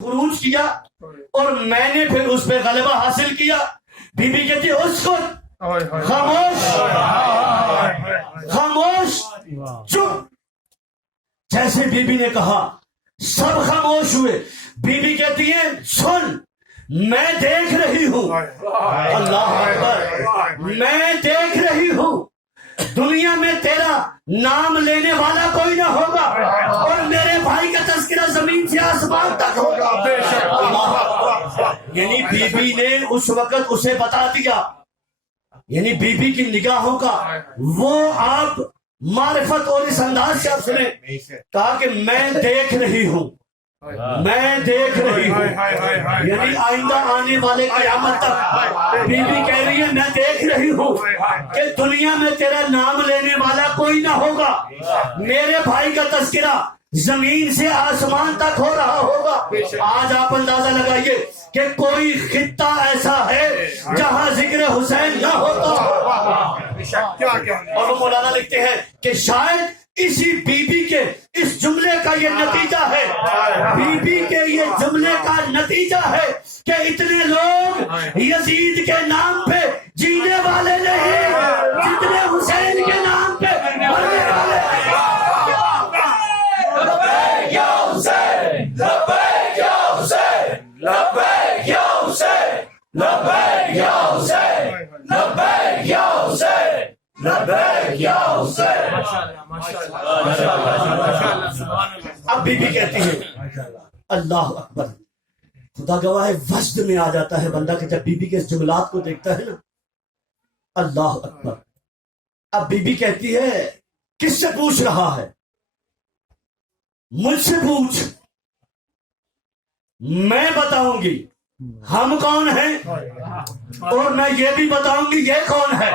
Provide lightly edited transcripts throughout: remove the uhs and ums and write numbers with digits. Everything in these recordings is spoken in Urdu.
خروج کیا اور میں نے پھر اس پہ غلبہ حاصل کیا. بی بی کہتی ہے اس کو خاموش خاموش چپ. جیسے بی بی نے کہا سب خاموش ہوئے. بی بی کہتی ہے سن میں دیکھ رہی ہوں. اللہ اکبر. میں دیکھ رہی ہوں دنیا میں تیرا نام لینے والا کوئی نہ ہوگا اور میرے بھائی کا تذکرہ زمین سے آسمان تک ہوگا. یعنی بی بی نے اس وقت اسے بتا دیا. یعنی بی بی کی نگاہوں کا وہ آپ معرفت اور اس انداز سے آپ سنیں. کہا کہ میں دیکھ رہی ہوں میں دیکھ رہی ہوں. یعنی آئندہ آنے والے قیامت تک بی بی کہہ رہی ہے میں دیکھ رہی ہوں کہ دنیا میں تیرا نام لینے والا کوئی نہ ہوگا. میرے بھائی کا تذکرہ زمین سے آسمان تک ہو رہا ہوگا. آج آپ اندازہ لگائیے کہ کوئی خطہ ایسا ہے جہاں ذکر حسین نہ ہوتا. اور وہ مولانا لکھتے ہیں کہ شاید اسی بی بی کے اس جملے کا یہ نتیجہ ہے. بی بی کے یہ جملے کا نتیجہ ہے کہ اتنے لوگ یزید کے نام پہ جینے والے نہیں جتنے حسین کے نام پہ مرنے والے نہیں. لبیک یا حسین لبیک یا حسین لبیک یا حسین لبیک یا حسین لبیک یا حسین لبیک یا حسین. اب بی بی کہتی ہے اللہ اکبر. خدا گواہ ہے وجد میں آ جاتا ہے بندہ کہ جب بی بی کے اس جملات کو دیکھتا ہے نا. اللہ اکبر. اب بی بی کہتی ہے کس سے پوچھ رہا ہے؟ مجھ سے پوچھ میں بتاؤں گی ہم کون ہیں اور میں یہ بھی بتاؤں گی یہ کون ہے.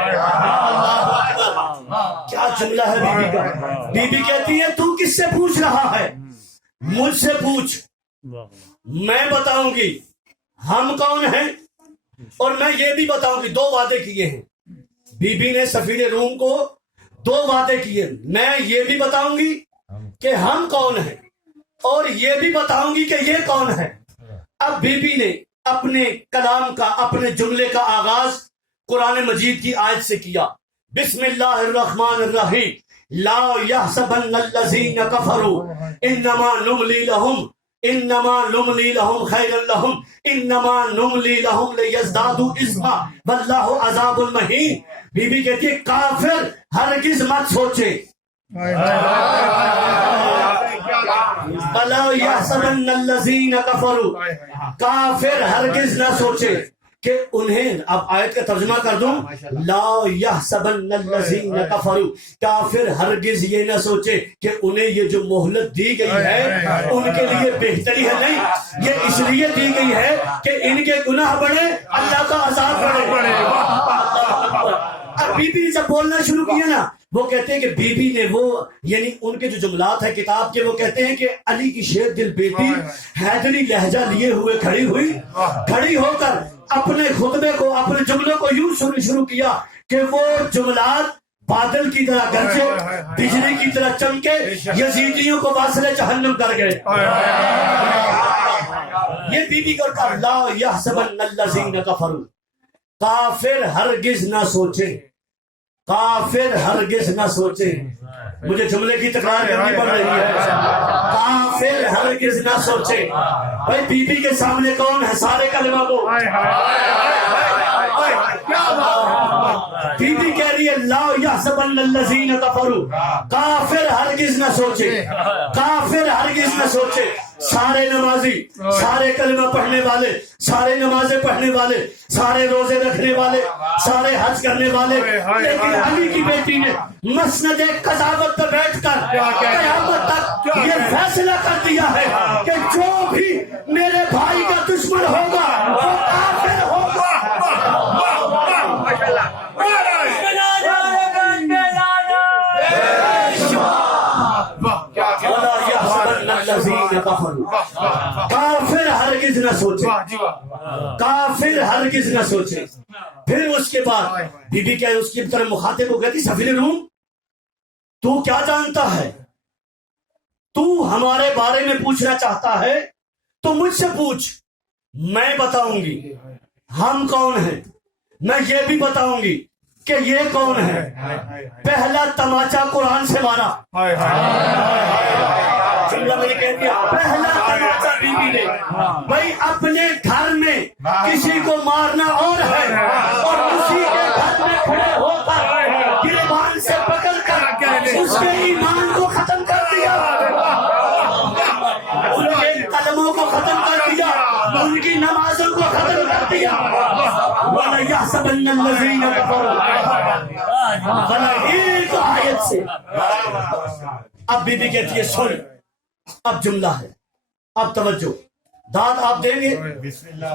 کیا جملہ ہے بی بی کا. بی بی کہتی ہے تو کس سے پوچھ رہا ہے؟ مجھ سے پوچھ میں بتاؤں گی ہم کون ہیں اور میں یہ بھی بتاؤں گی. دو وعدے کیے ہیں بی بی نے سفیر روم کو. دو وعدے کیے. میں یہ بھی بتاؤں گی کہ ہم کون ہیں اور یہ بھی بتاؤں گی کہ یہ کون ہے. اب بی بی نے اپنے کلام کا اپنے جملے کا آغاز قرآن مجید کی آیت سے کیا. بسم اللہ الرحمن الرحیم. لا يحسبن الذين كفروا انما نملي لهم انما نملي لهم خير لهم انما نملي لهم ليزدادوا اثما والله عذاب المهين. بی بی کہتی ہے کافر ہرگز مت سوچے وَلَا يَحْسَبَنَّ الَّذِينَ كَفَرُوا. کافر ہرگز نہ سوچے کہ انہیں. اب آیت کا ترجمہ کر دوں. لا يَحْسَبَنَّ الَّذِينَ كَفَرُوا. کافر ہرگز یہ نہ سوچے کہ انہیں یہ جو مہلت دی گئی ہے ان کے لیے بہتری ہے. نہیں یہ اس لیے دی گئی ہے کہ ان کے گناہ بڑھے اللہ کا عذاب بڑھے. اب بی بی جب بولنا شروع کیا نا وہ کہتے ہیں کہ بی بی نے وہ یعنی ان کے جو جملات ہیں کتاب کے وہ کہتے ہیں کہ علی کی شیر دل بیٹی حیدری لہجہ لیے ہوئے کھڑی ہو کر اپنے خطبے کو اپنے جملوں کو یوں شروع کیا کہ وہ جملات بادل کی طرح گرجے بجلی کی طرح چمکے یزیدیوں کو واصل جہنم کر گئے. یہ بی بی کا لا یحسبن الذین کفروا. کافر ہرگز نہ سوچے کافر ہرگز نہ سوچے. مجھے جملے کی تکرار کرنی پڑ رہی ہے. کافر ہرگز نہ سوچے. بھائی بی بی کے سامنے کون ہے؟ سارے کلمہ کو بی بی کہہ رہی ہے لا یحسبن الذین کفروا. کافر ہرگز نہ سوچے کافر ہرگز نہ سوچے. سارے نمازی سارے کلمہ پڑھنے والے سارے نمازیں پڑھنے والے سارے روزے رکھنے والے سارے حج کرنے والے لیکن علی کی بیٹی نے مسند قضاوت پہ بیٹھ کر قیامت تک یہ فیصلہ کر دیا ہے کہ جو بھی میرے بھائی کا دشمن ہوگا وہ کافر ہوگا. کافر ہرگز نہ سوچے کافر ہرگز نہ سوچے. پھر اس کے بعد بی بی کیا اس کی طرف مخاطب کو کہتی سفیر روم تو کیا جانتا ہے؟ تو ہمارے بارے میں پوچھنا چاہتا ہے تو مجھ سے پوچھ، میں بتاؤں گی ہم کون ہیں، میں یہ بھی بتاؤں گی کہ یہ کون ہے۔ پہلا تماچا قرآن سے مارا، جملہ میں نے کہہ دیا، پہلا تماچا بی بی نے۔ بھائی اپنے گھر میں کسی کو مارنا اور ہے، اور اسی کے گھر میں کھڑے ہو کر گریبان سے پکڑ کر اس کے ایمان کو ختم کر دیا، ان کے قدموں کو ختم کر دیا، ان کی نمازوں کو ختم کر دیا۔ وَلَيَحْسَبَنَّ الَّذِينَ كَفَرُوا، ایک آیت سے۔ اب بی بی کہتی ہے سن، اب جملہ ہے، اب توجہ، داد آپ دیں گے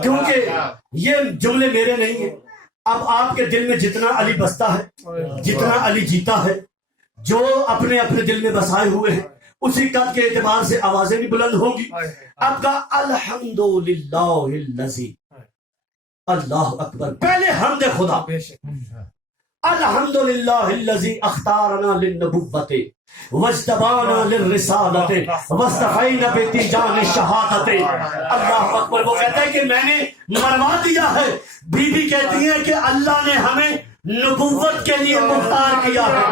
کیونکہ یہ جملے میرے نہیں ہیں۔ اب آپ کے دل میں جتنا علی بستا ہے، جتنا علی جیتا ہے، جو اپنے اپنے دل میں بسائے ہوئے ہیں، اسی قد کے اعتبار سے آوازیں بھی بلند ہوں گی۔ اب کا الحمدللہ الذی، اللہ اکبر، پہلے حمد خدا، الحمدللہ الذی اختارنا للنبوۃ واجتبانا للرسالۃ واصطفینا بتیجان الشہادۃ۔ اللہ اکبر، وہ کہتا ہے کہ میں نے مروا دیا ہے۔ بی بی کہتی ہے کہ اللہ نے ہمیں نبوت کے لیے مختار کیا ہے،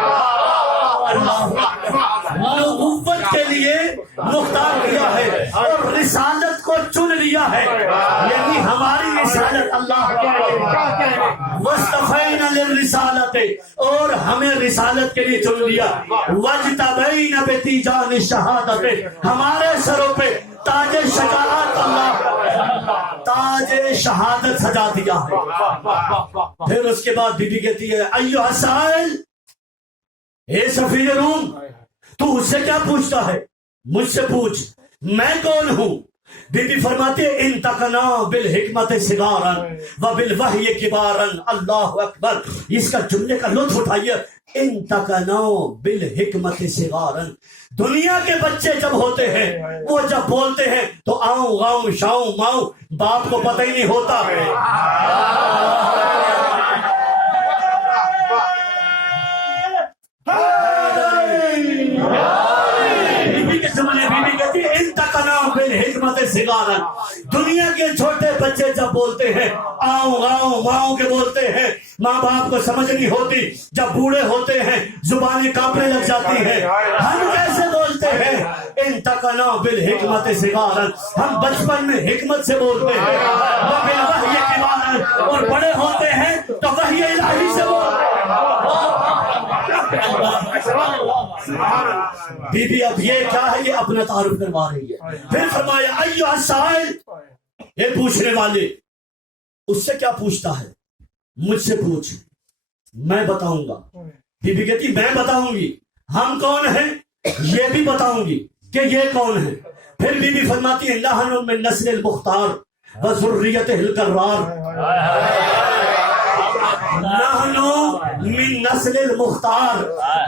نبوت کے لیے مختار کیا ہے، اور رسالت کو چن لیا ہے، یعنی ہماری رسالت اللہ واصطفینا للرسالۃ، اور ہمیں رسالت کے لیے چن لیا، واجتبینا بتیجان الشہادۃ، ہمارے سروں پہ تاج شجاعت، اللہ تاج شہادت سجا دیا ہے۔ پھر اس کے بعد بی بی کہتی ہے ایھا السائل، اے سفیر روم، تو اس سے کیا پوچھتا ہے، مجھ سے پوچھ، میں کون ہوں۔ بی بی فرماتے ہیں انتقنا بالحکمت صغارا وبالوحی کبارا۔ اللہ اکبر، اس کا جملے کا لطف اٹھائیے، انتقنا بالحکمت صغارا۔ دنیا کے بچے جب ہوتے ہیں، وہ جب بولتے ہیں تو آؤں غاؤں شاؤں ماؤں، باپ کو پتہ ہی نہیں ہوتا۔ دنیا کے چھوٹے بچے جب بولتے ہیں آؤں غاؤں ماؤں کے بولتے ہیں، ماں باپ کو سمجھ نہیں ہوتی، جب بوڑھے ہوتے ہیں زبانیں کانپنے لگ جاتی ہیں۔ ہم کیسے بولتے ہیں، انتقنا بالحکمت صغارا، ہم بچپن میں حکمت سے بولتے ہیں، وبالوحی کبارا، اور بڑے ہوتے ہیں تو وحی الہی سے بولتے ہیں۔ بی بی اب یہ کیا ہے، یہ اپنا تعارف کروا رہی ہے۔ پھر فرمایا ایھا السائل، یہ پوچھنے والے، اس سے کیا پوچھتا ہے، مجھ سے پوچھ، میں بتاؤں گا۔ بی بی کہتی میں بتاؤں گی ہم کون ہیں، یہ بھی بتاؤں گی کہ یہ کون ہے۔ پھر بی بی فرماتی ہے نحن من نسل المختار وذریتہ القرار، نحن من نسل المختار،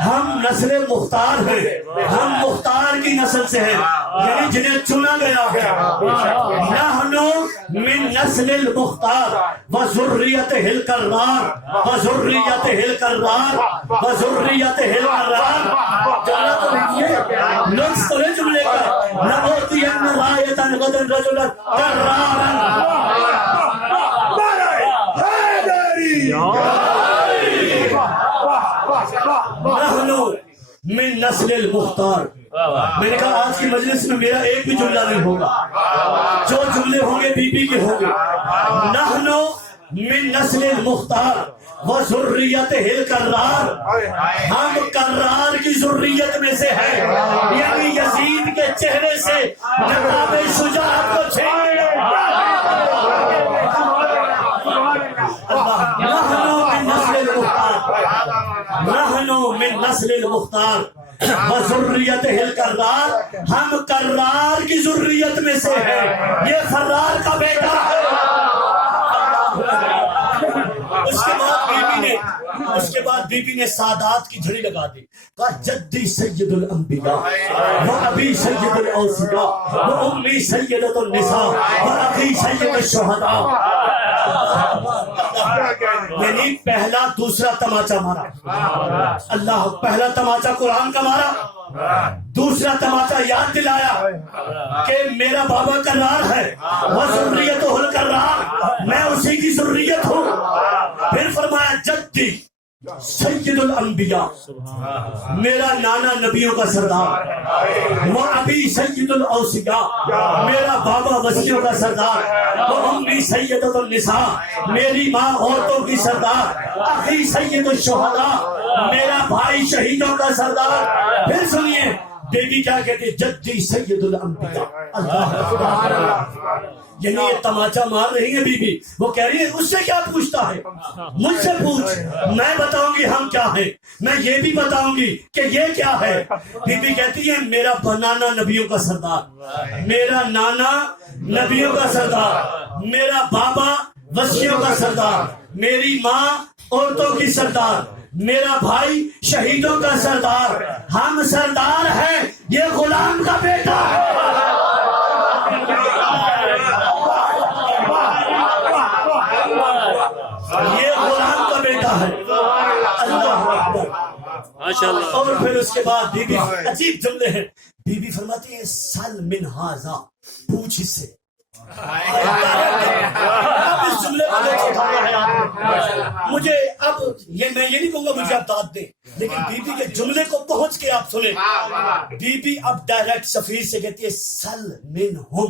ہم نسل مختار ہیں، ہم مختار کی نسل سے ہیں، یعنی جنہیں چنا گیا ہے۔ نحن من نسل المختار وذریتہ القرار، وذریتہ القرار، وذریتہ القرار۔ جملہ تو دیکھیے، لفظ تو ہے جملے کا، لأعطین رایۃ غدا رجلا قرارا۔ نحن من نسل المختار۔ میں نے کہا آج کی مجلس میں میرا ایک بھی جملہ نہیں ہوگا، جو جملے ہوں گے بی بی کے ہوں گے۔ نحن من نسل المختار وذریتہ القرار، ہم قرار کی ذریت میں سے ہیں، یعنی یزید کے چہرے سے نقاب شجاعت کو چھین لیا۔ نحن من نسل المختار وذریتہ القرار، ہم قرار کی ذریت میں سے ہیں، یہ فرار کا بیٹا ہے۔ اس کے بعد بی بی نے سادات کی جھڑی لگا دی، کہا جدی سید الانبیاء و ابی سید الاوصیاء و امی سیدۃ النساء و اخی سید الشہداء۔ یعنی پہلا دوسرا تماچا مارا اللہ، پہلا تماچا قرآن کا مارا، دوسرا تماچا یاد دلایا کہ میرا بابا کرار ہے، وہ ذریت ہل کرار، میں اسی کی ذریت ہوں۔ پھر فرمایا جدی سید الانبیاء، میرا نانا نبیوں کا سردار، وہ ابھی سید الاوصیاء، میرا بابا وسیعوں کا سردار، وہ امی سیدۃ النساء، میری ماں عورتوں کی سردار، اخی سید الشہداء، میرا بھائی شہیدوں کا سردار۔ پھر سنیے بیٹی کیا کہتی، جدی سید الانبیاء۔ اللہ، یعنی یہ تماچا مار رہی ہے بی بی، وہ کہہ رہی ہے اس سے کیا پوچھتا ہے، مجھ سے پوچھ، میں بتاؤں گی ہم کیا ہیں، میں یہ بھی بتاؤں گی کہ یہ کیا ہے۔ بی بی کہتی ہے میرا نانا نبیوں کا سردار، میرا نانا نبیوں کا سردار، میرا بابا وسیعوں کا سردار، میری ماں عورتوں کی سردار، میرا بھائی شہیدوں کا سردار، ہم سردار ہیں، یہ غلام کا بیٹا ہے۔ یہ غلام کا بیٹا ہے۔ اللہ اکبر۔ اور پھر اس کے بعد بی بی عجیب جملے ہیں، بی بی فرماتی ہے سل من ھذا، پوچھ اس سے۔ اب اس جملے کو مجھے اب یہ میں یہ نہیں کہوں گا مجھے آپ داد دیں، لیکن بی بی کے جملے کو پہنچ کے آپ سنیں۔ بی بی اب ڈائریکٹ سفیر سے کہتی ہے سل منہم،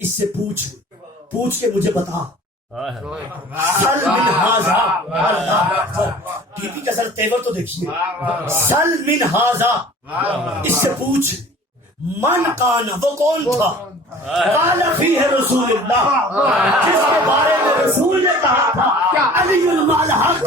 اس سے پوچھ کے مجھے بتا۔ سل من ھذا، بی بی کا سر تیور تو دیکھیے، سل من ھذا، اس سے پوچھ، من کان، وہ کون تھا، قال فیہ رسول اللہ، جس کے بارے میں رسول نے کہا تھا علی المال حق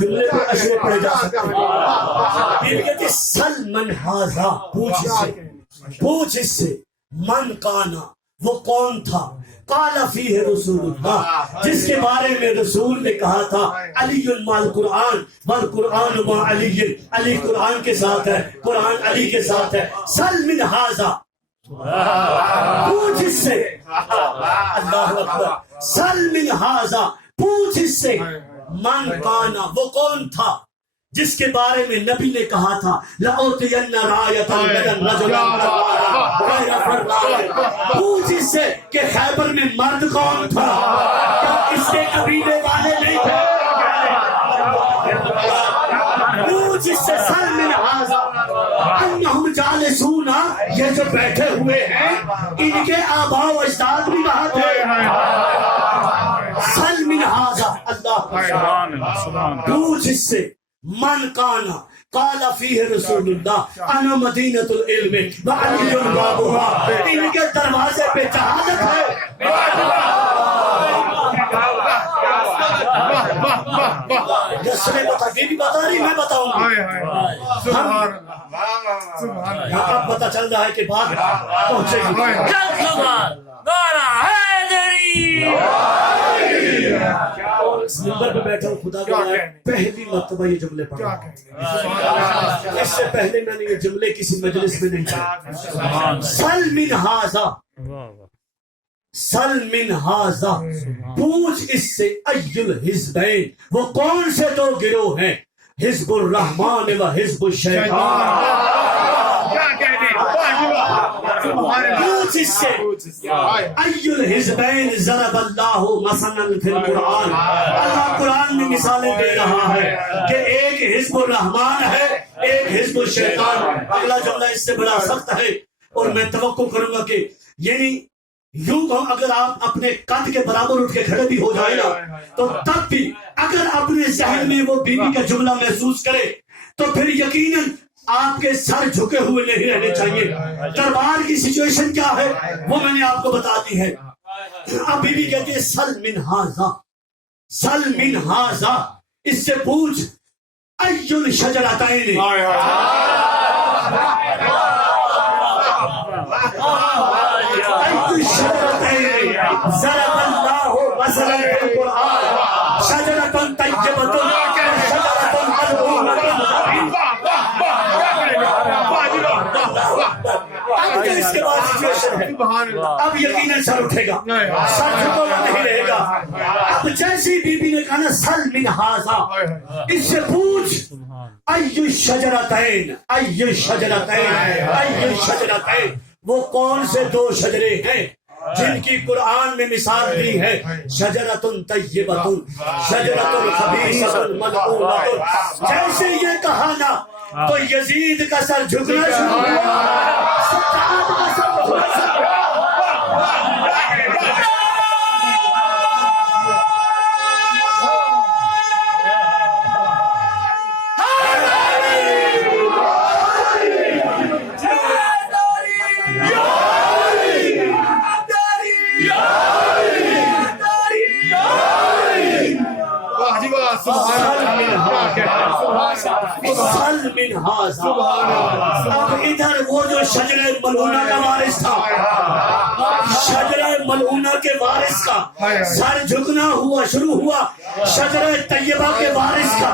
جملے کو اشرے پڑے جا سکتے ہیں۔ یہ کہتے سل من ھذا، پوچھ اس سے، من کانا، وہ کون تھا، قال فیہ رسول اللہ، جس کے بارے میں رسول نے کہا تھا علی مال قرآن والقرآن مع علی، علی قرآن کے ساتھ ہے، قرآن علی کے ساتھ ہے۔ سل من ھذا، پوچھ اس سے، اللہ اکبر، سل من ھذا، پوچھ اس سے، من کانا، وہ کون تھا جس کے بارے میں نبی نے کہا تھا لَأُعْطِيَنَّ رَایَةً غَدًا رَجُلًا غَیْرَ فَرَّارٍ، پوچھ اس سے کہ خیبر میں مرد کون تھا، کیا اس کے قبیلے والے نہیں تھے، پوچھ اس سے، سل من ھذا انہم جالسون، یہ جو بیٹھے ہوئے ہیں ان کے آباء و اجداد بھی وہاں تھے۔ سل من ھذا، اللہ، پوچھ اس سے، من کانا قال فیہ رسول اللہ انا مدینۃ العلم وعلی بابها، ان کے دروازے پہ جہالت ہے۔ بھی بتا رہی، میں بتاؤں گا، اب پتہ چل رہا ہے کہ بات پہنچے گی۔ ممبر پہ بیٹھا ہوں، خدا کا پہلی مرتبہ یہ جملے پڑھا، اس سے پہلے میں نے یہ جملے کسی مجلس میں نہیں پڑھے۔ سل من ھذا، سل من ھذا، پوچھ اس سے، ای الحزبین، وہ کون سے دو گروہ ہیں، حزب الرحمن و حزب الشیطان، پوچھ اس سے، ای الحزبین ضرب اللہ مثلا فی القرآن، اللہ قرآن میں مثالیں دے رہا ہے کہ ایک حزب الرحمن ہے، ایک حزب الشیطان۔ اگلا جملہ اس سے بڑا سخت ہے اور میں توقع کروں گا کہ یعنی یوں کہوں، اگر آپ اپنے قد کے برابر اٹھ کے کھڑے بھی ہو جائے نا تو تب بھی اگر اپنے ذہن میں وہ بیوی کا جملہ محسوس کرے تو پھر یقیناً آپ کے سر جھکے ہوئے نہیں رہنے چاہیے۔ دربار کی سچویشن کیا ہے وہ میں نے آپ کو بتا دی ہے۔ اب بیوی کہتی ہے سل من ھذا، سل من ھذا، اس سے پوچھ، ای الشجرتین، ضرب اللہ مثلا فی القرآن شجرۃ طیبۃ وشجرۃ ملعونۃ، اب یقیناً سر اٹھے گا, سر جھکا ہوا نہیں رہے گا. اب جیسی بی بی نے کہا نا سل من ہذا, اس سے پوچھ ای شجرتین, ای شجرتین, ای شجرتین, وہ کون سے دو شجرے ہیں جن کی قرآن میں مثال دی ہے, شجرۃ طیبۃ شجرۃ خبیثۃ ملعونۃ. جیسے یہ کہا نا تو یزید کا سر جھکنا شروع ہوا, سجاد کا سر جھکنا شروع ہوا. اب ادھر وہ جو شجر ملعونہ کا وارث تھا, شجر ملعونہ کے وارث کا سر جھکنا ہوا شروع ہوا, شجر طیبہ کے وارث کا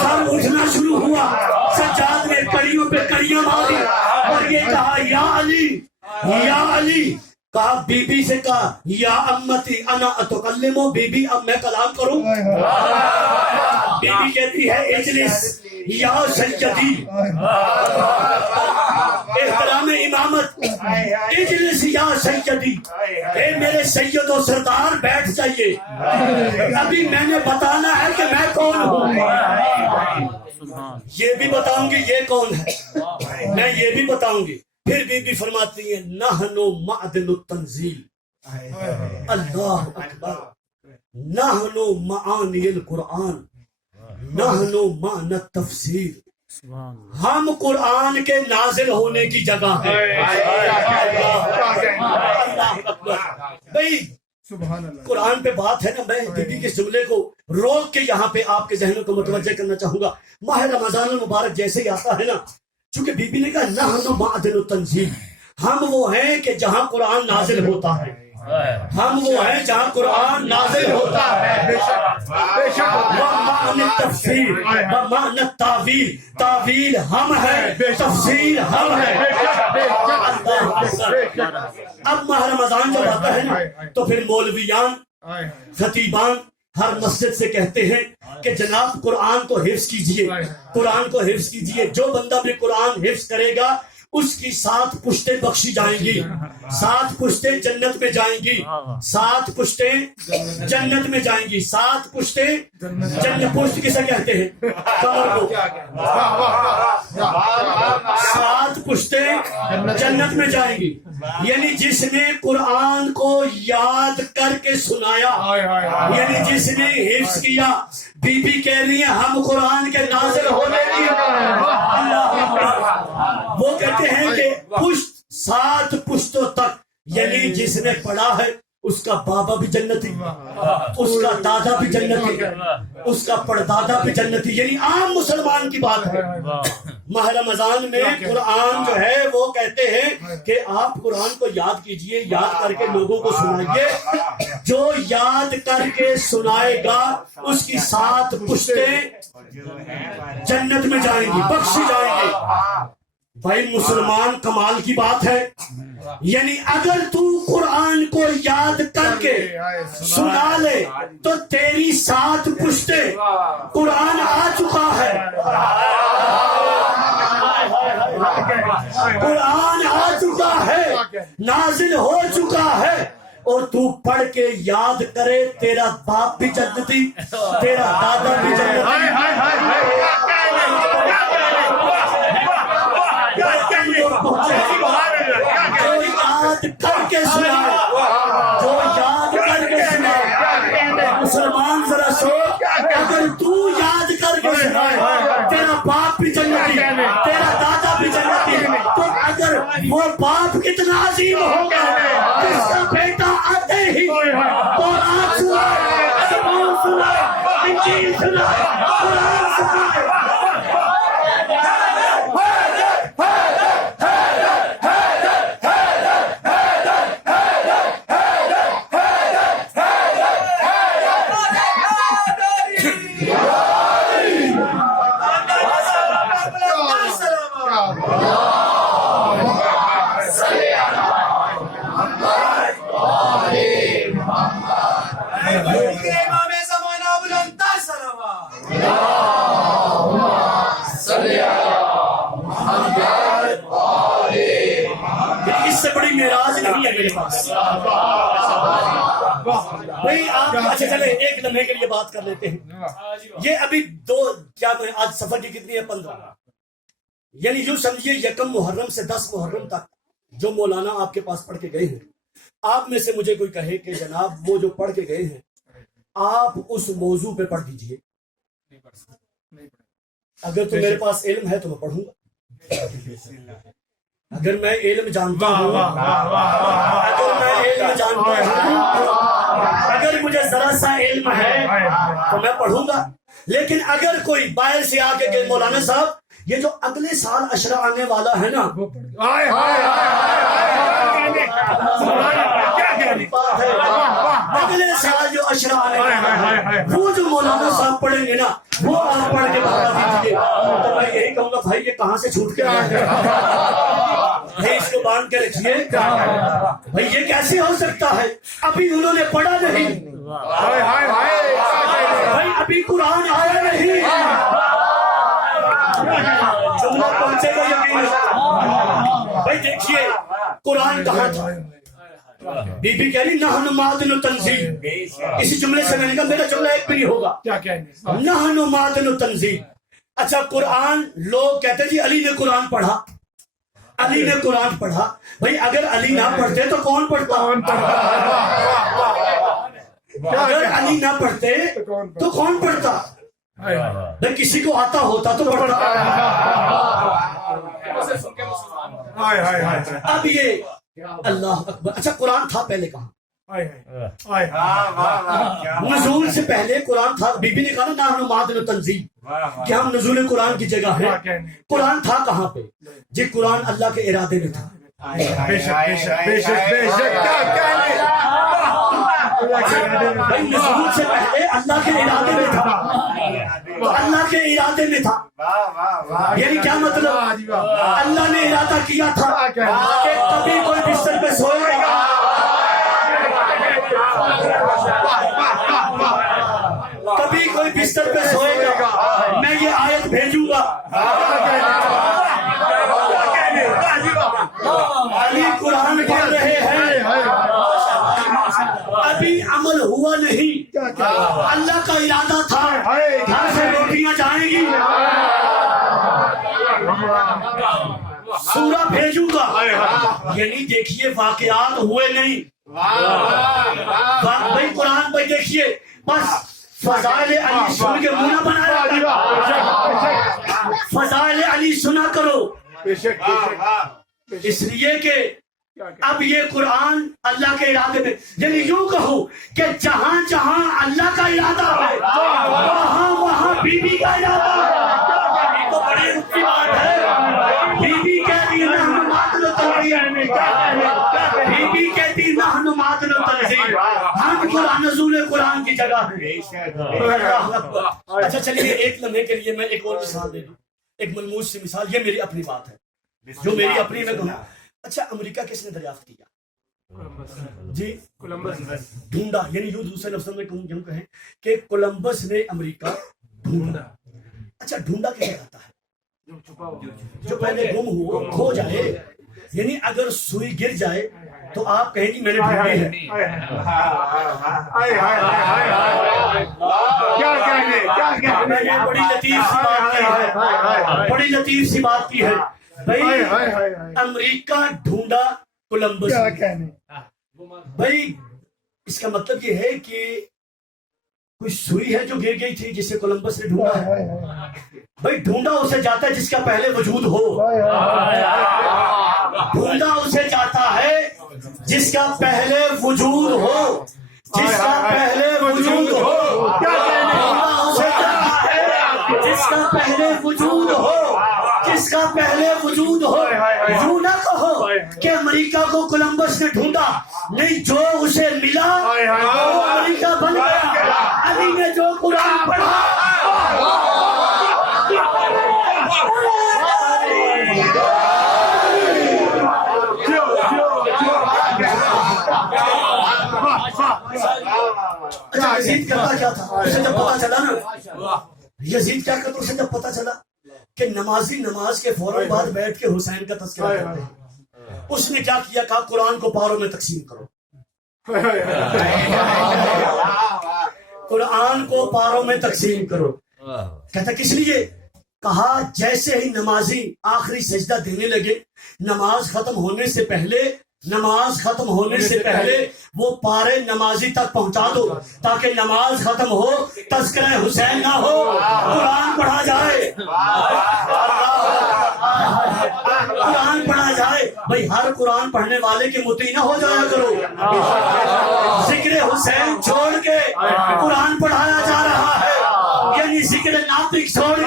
سر اٹھنا شروع ہوا. سجاد نے کڑیوں پہ کڑیاں ماری اور یہ کہا یا علی, یا علی. کہا بی بی سے کہا یا امتی انا اتکلمو, بی بی اب میں کلام کروں. بی بی کہتی ہے اجلس یا سیدی, احترام امامت, اجلس یا سیدی, اے میرے سید و سردار بیٹھ جائیے, ابھی میں نے بتانا ہے کہ میں کون ہوں. یہ بھی بتاؤں گی یہ کون ہے, میں یہ بھی بتاؤں گی. پھر بی فرماتی ہیں نحنو معدن التنزیل, اللہ اکبر, نحنو معانی القرآن, نحنو معنی التفسیر, ہم قرآن کے نازل ہونے کی جگہ ہیں. بھئی قرآن پہ بات ہے نا, میں بی بی کے جملے کو روک کے یہاں پہ آپ کے ذہنوں کو متوجہ کرنا چاہوں گا. ماہ رمضان المبارک جیسے ہی آتا ہے نا, چونکہ بی بی نے کہا نحن معدن التنزیل, ہم وہ ہیں کہ جہاں قرآن نازل ہوتا ہے, ہم وہ ہیں جہاں قرآن نازل ہوتا ہے. وَمَعْنِ التَّفْسِيرِ وَمَعْنِ التَّعْوِيلِ, تعویل ہم ہیں, تفسیر ہم ہیں. اب ماہ رمضان جب آتا ہے نا تو پھر مولویان خطیبان ہر مسجد سے کہتے ہیں کہ جناب قرآن کو حفظ کیجئے, قرآن کو حفظ کیجئے. جو بندہ بھی قرآن حفظ کرے گا اس کی 7 پشتیں بخشی جائیں گی, 7 پشتیں جنت میں جائیں گی, 7 پشتیں جنت میں جائیں گی, 7 پشتیں جنت. پشت کسے کہتے ہیں؟ کمر کو. 7 پشتیں جنت میں جائیں گی, یعنی جس نے قرآن کو یاد کر کے سنایا, یعنی جس نے حفظ کیا. بی بی کہہ رہی ہیں ہم قرآن کے نازل ہونے کی, وہ کہتے ہیں کہ پشت 7 پشتوں تک, یعنی جس نے پڑھا ہے اس کا بابا بھی جنتی, اس کا دادا بھی جنتی, اس کا پردادا بھی جنتی, یعنی عام مسلمان کی بات ہے. ماہ رمضان میں قرآن جو ہے وہ کہتے ہیں کہ آپ قرآن کو یاد کیجئے, یاد کر کے لوگوں کو سنائیے. جو یاد کر کے سنائے گا اس کی 7 پشتیں جنت میں جائیں گی, بخشی جائیں گی. بھائی مسلمان کمال کی بات ہے, یعنی اگر تو قرآن کو یاد کر کے سنا لے تو تیری 7 پشتیں قرآن آ چکا ہے, قرآن آ چکا ہے, نازل ہو چکا ہے. اور تو پڑھ کے یاد کرے, تیرا باپ بھی جنتی, تیرا دادا بھی جنتی. جو یاد کر کے سنائے, جو یاد کر کے سنائے. مسلمان ذرا سوچ, اگر تو یاد کر کے سنائے تیرا باپ بھی جنتی, تیرا دادا بھی جنتی, تو اگر وہ باپ کتنا عظیم ہوگا جس کا بیٹا آتے ہی قرآن سنائے, زبان سنائے, انجیل سنائے, قرآن سنائے. میرے پاس. بھائی آپ اچھا چلے ایک لمحے کے لیے بات کر لیتے ہیں. یہ ابھی کیا آج سفر کی کتنی ہے 15, یعنی یوں سمجھیے 1 محرم سے 10 محرم تک جو مولانا آپ کے پاس پڑھ کے گئے ہیں, آپ میں سے مجھے کوئی کہے کہ جناب وہ جو پڑھ کے گئے ہیں آپ اس موضوع پہ پڑھ دیجئے. اگر تو میرے پاس علم ہے تو میں پڑھوں گا. اگر میں علم جانتا ہوں, اگر مجھے ذرا سا علم ہے تو میں پڑھوں گا. لیکن اگر کوئی باہر سے آ کے کہ مولانا صاحب یہ جو اگلے سال عشرہ آنے والا ہے نا, اگلے سال جو عشرہ آنے والا ہے وہ جو مولانا صاحب پڑھیں گے نا وہ آپ پڑھ کے بتا دیجیے. تو میں یہی کہوں گا بھائی یہ کہاں سے چھوٹ کے آیا ہے, بھائی اس کو باندھ کے رکھیے. بھائی یہ کیسے ہو سکتا ہے, ابھی انہوں نے پڑھا نہیں, بھائی ابھی قرآن آیا نہیں. جملہ پہنچے گا یقین. بھائی دیکھیے قرآن کہاں تھا, بی بی کہہ رہی نحن معدن تنزیل. اسی جملے سے میں نے کہا میرا جملہ ایک بھی نہیں ہوگا, نحن معدن تنزیل. اچھا قرآن لوگ کہتے ہیں جی علی نے قرآن پڑھا, علی نے قرآن پڑھا. بھائی اگر علی نہ پڑھتے تو کون پڑھتا, اگر علی نہ پڑھتے تو کون پڑھتا. بھائی کسی کو آتا ہوتا تو پڑھتا. اب یہ اللہ اکبر. اچھا قرآن تھا پہلے کہاں, نزول سے پہلے قرآن تھا. بی بی نے کہا نا نحن معدن تنزیل کہ ہم نزول قرآن کی جگہ ہیں. قرآن تھا کہاں پہ جی, قرآن اللہ کے ارادے میں تھا. بھائی نزول سے پہلے اللہ کے ارادے میں تھا, اللہ کے ارادے میں تھا. یعنی کیا مطلب, اللہ نے ارادہ کیا تھا کہ کبھی کوئی بستر پہ سوئے گا, کبھی کوئی بستر پہ سوئے گا, میں یہ آیت بھیجوں گا. علی قرآن پڑھ رہے ہیں, ابھی عمل ہوا نہیں, اللہ کا ارادہ تھا گھر سے روٹیاں جائیں گی, سورہ بھیجوں گا. یعنی دیکھیے واقعات ہوئے نہیں. بھائی قرآن پہ دیکھیے بس فضائل علی سن کے منہ نہ بنایا, فضائل علی سنا کرو. اس لیے کہ اب یہ قرآن اللہ کے ارادے میں, یعنی یوں کہو کہ جہاں جہاں اللہ کا ارادہ ہے وہاں وہاں بی بی کا ارادہ ہے. یہ تو بڑی اونچی بات ہے. بی بی کہتی نحن معدن تنزیل, بی بی کہتی نحن معدن تنزیل, ہم قرآن نزول قرآن کی جگہ ہیں. اچھا چلیے ایک لمحے کے لیے میں ایک اور مثال دے دوں, ایک ملموس سی مثال. یہ میری اپنی بات ہے جو میری اپنی میں کہوں. اچھا امریکہ کس نے دریافت کیا جی, ڈھونڈا. یعنی یوں دوسرے لفظوں میں یوں کہیں کہ کولمبس نے امریکہ ڈھونڈا. اچھا ڈھونڈا کیسے جاتا ہے, جو پہلے گم ہو کھو جائے. یعنی اگر سوئی گر جائے تو آپ کہیں گی میں نے ڈھونڈی ہے. میں نے بڑی لطیف سی بات کی ہے, بڑی لطیف سی بات کی ہے. بھائی امریکہ ڈھونڈا کولمبس. بھائی اس کا مطلب یہ ہے کہ کوئی سوئی ہے جو گر گئی تھی جسے کولمبس نے ڈھونڈا ہے. بھائی ڈھونڈا اسے جاتا ہے جس کا پہلے وجود ہو, ڈھونڈا اسے جاتا ہے جس کا پہلے وجود ہو, جس کا پہلے وجود ہو. ڈھونڈا اسے جاتا ہے جس کا پہلے وجود ہو, جس کا پہلے وجود ہو. یوں نہ کہو کہ امریکہ کو کولمبس نے ڈھونڈا, نہیں, جو اسے ملا وہ امریکہ بن گیا. علی نے جو قرآن پڑھا یزید کرتا کیا تھا اسے جب پتا چلا نا, یزید کیا کرتا اسے جب پتا چلا کہ نمازی نماز کے فوراً بعد بیٹھ کے حسین کا تذکرہ کرتے ہیں, اس نے کیا کیا؟ کہا قرآن کو پاروں میں تقسیم کرو. قرآن کو پاروں میں تقسیم کرو. کہتا کس لیے؟ کہا جیسے ہی نمازی آخری سجدہ دینے لگے، نماز ختم ہونے سے پہلے وہ پارے نمازی تک پہنچا دو تاکہ نماز ختم ہو، تذکرہ حسین نہ ہو، قرآن پڑھا جائے. قرآن پڑھا جائے. بھائی ہر قرآن پڑھنے والے کے مطیع نہ ہو جایا کرو. ذکر حسین چھوڑ کے قرآن پڑھایا جا رہا ہے، یعنی ذکر ناطق چھوڑ کے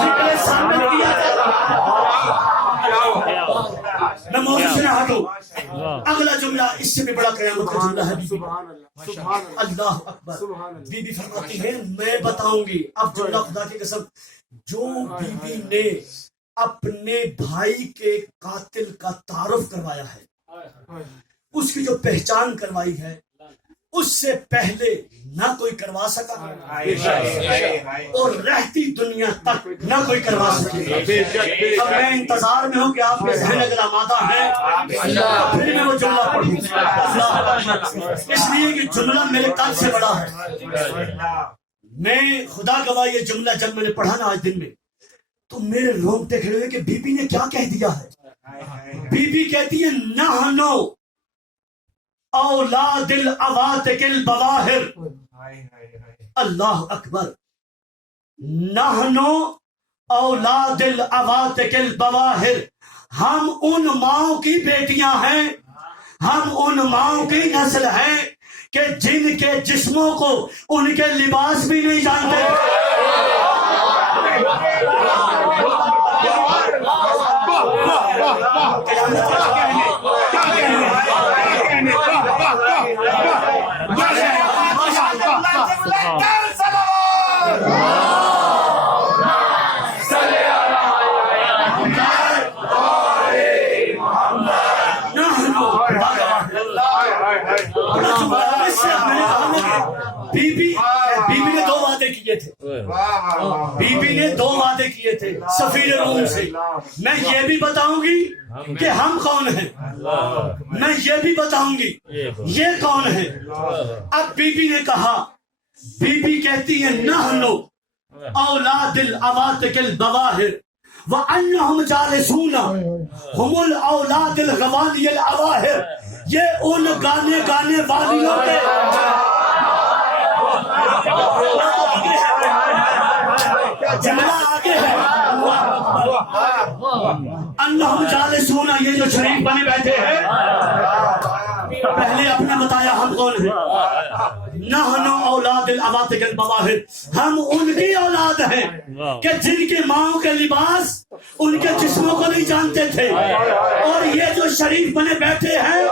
ذکر ثابت کیا جا رہا ہے. میں موضوع سے نہ ہٹوں. اگلا جملہ اس سے بھی بڑا قیامت کا جملہ ہے. اللہ اکبر. بی بی فرماتی ہے میں بتاؤں گی. اب جملہ خدا کی قسم، جو بی بی نے اپنے بھائی کے قاتل کا تعارف کروایا ہے، اس کی جو پہچان کروائی ہے، اس سے پہلے نہ کوئی کروا سکا اور رہتی دنیا تک نہ کوئی کروا سکے. اب میں انتظار میں ہوں کہ آپ کے ذہن اگر آمادہ ہے پھر میں وہ جملہ پڑھوں، اس لیے کہ جملہ میرے قد سے بڑا ہے. میں خدا گواہ یہ جملہ جب میں نے پڑھا نا آج دن میں، تو میرے رونگٹے کھڑے ہوئے کہ بی بی نے کیا کہہ دیا ہے. بی بی کہتی ہے نحنو اولاد العواتق البواہر. اللہ اکبر. نحنو اولاد العواتق البواہر. ہم ان ماؤں کی بیٹیاں ہیں، ہم ان ماؤں کی نسل ہیں کہ جن کے جسموں کو ان کے لباس بھی نہیں جانتے. بی بی نے دو وعدے کیے تھے. بی بی نے دو وعدے کیے تھے سفیر روم سے. میں یہ بھی بتاؤں گی کہ ہم کون ہیں، میں یہ بھی بتاؤں گی یہ کون ہے. اب بی بی نے کہا، بی بی کہتی ہے نحنو اولاد العواتق البواہر وانہم جالسون ہم الاولاد الغوالی العواہر. یہ ان گانے والیوں کے جملہ آگے ہے. انہم جالسون، یہ جو شریف بنے بیٹھے ہیں، پہلے اپنا بتایا ہم کون ہیں. نحنو اولاد العواتق البواہر، ہم ان کی اولاد ہیں کہ جن کی ماں کے لباس ان کے جسموں کو نہیں جانتے تھے. اور یہ جو شریف بنے بیٹھے ہیں،